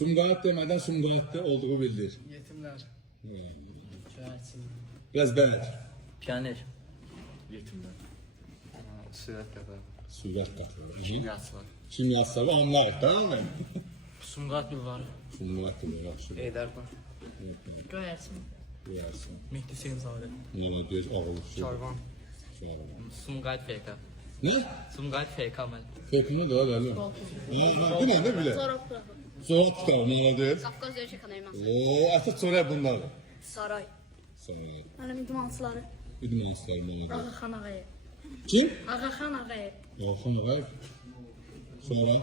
Sumqayıt demədən Sumqayıtda olduğu bildir. Yetimler. Çerçin. Biraz bəd. Pioner. Yetimler. Sürət qədər. Sürət qatır. Kimyası var. Kimyası var, anlar. Tamam mı? Sumqayıt bulvarı. Sumqayıt da yaxşı. Eydər var. Göyərsin. Deyərsən. Mehdi Hüseynzadə. Nə deyir, ağıllı şey. Çarvan. Sumqayıt FK. Nə? Sumqayıt FK məl. Fekini də öyle. Bu nə də bilə? Zorat tutar, nə deyir? Qafqaz döyüşü kanayman. Oo, əsas soruya bunlar. Saray. Sonra Mənim idmansları. İdmanslar mənə deyir. Ağaxan Ağayev. Kim? Ağaxan Ağayev. Orxan Ağayev. Sonra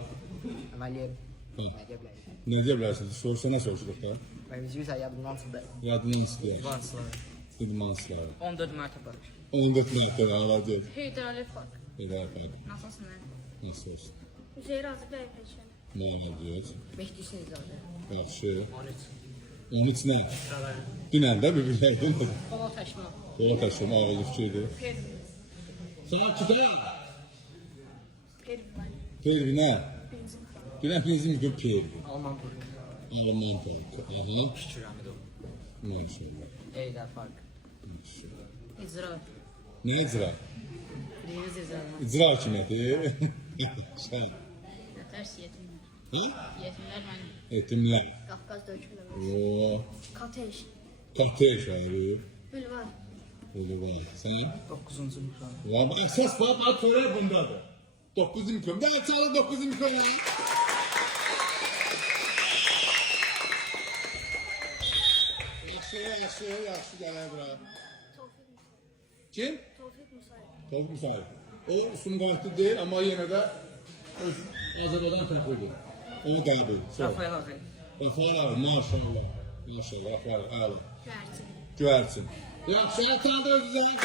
Əməliyyət. Hı. Əməliyyət. nə deyə bilərsiniz? Sorsa nə soruşuruq da? Mən üzvü yadımdan çıxdı. Yadından istəyir. Divanslar. İdmanslar. 14 mərtəbə. 14 mərtəbə alacaq. Heydər Əliyev Park. Elə yapaq. Nasılsın mən? Nasıl olsun? Üzeyir Azıbəy Peşəni. Mənə deyir. Mehdi Hüseynzadə. Yaxşı. 13 nə? Dünən də bir-birlərdən oldu. Qova Təşman. Yola təşrim ağıllı fikirdir. Pervi. Sana kitə. Pervi mən. Pervi nə? Benzin. Dünən bizim gün pervi. Alman Burq. Alman pervi. Aha. Şükür Həmidov. Maşallah. Eydər Park. İcra. Nə icra? Birinci icra. İcra hakimiyyəti. Sən. Nətərs yetimlər. Hə? Yetimlər mənim. Etimlər. Qafqaz döyüşü. Oo. Kateş. Kateş ayırır. Bülvar. Öyle var. Sen? 9-cu mikron. Ama esas baba töre bundadır. 9 imkan. Ben sana 9 imkan ya. Yaxşı gələ bura. Tevfik Musayev. Kim? Tevfik Musayev. Tavuk Musayev. O Sumqayıtlı değil ama yine de Azərbaycan tərəfidir. Onu qəbul. Rafael Ağay. Rafael maşallah. Maşallah Rafael əla. Göyərçin. Göyərçin. Yaxşı, tanıdınız.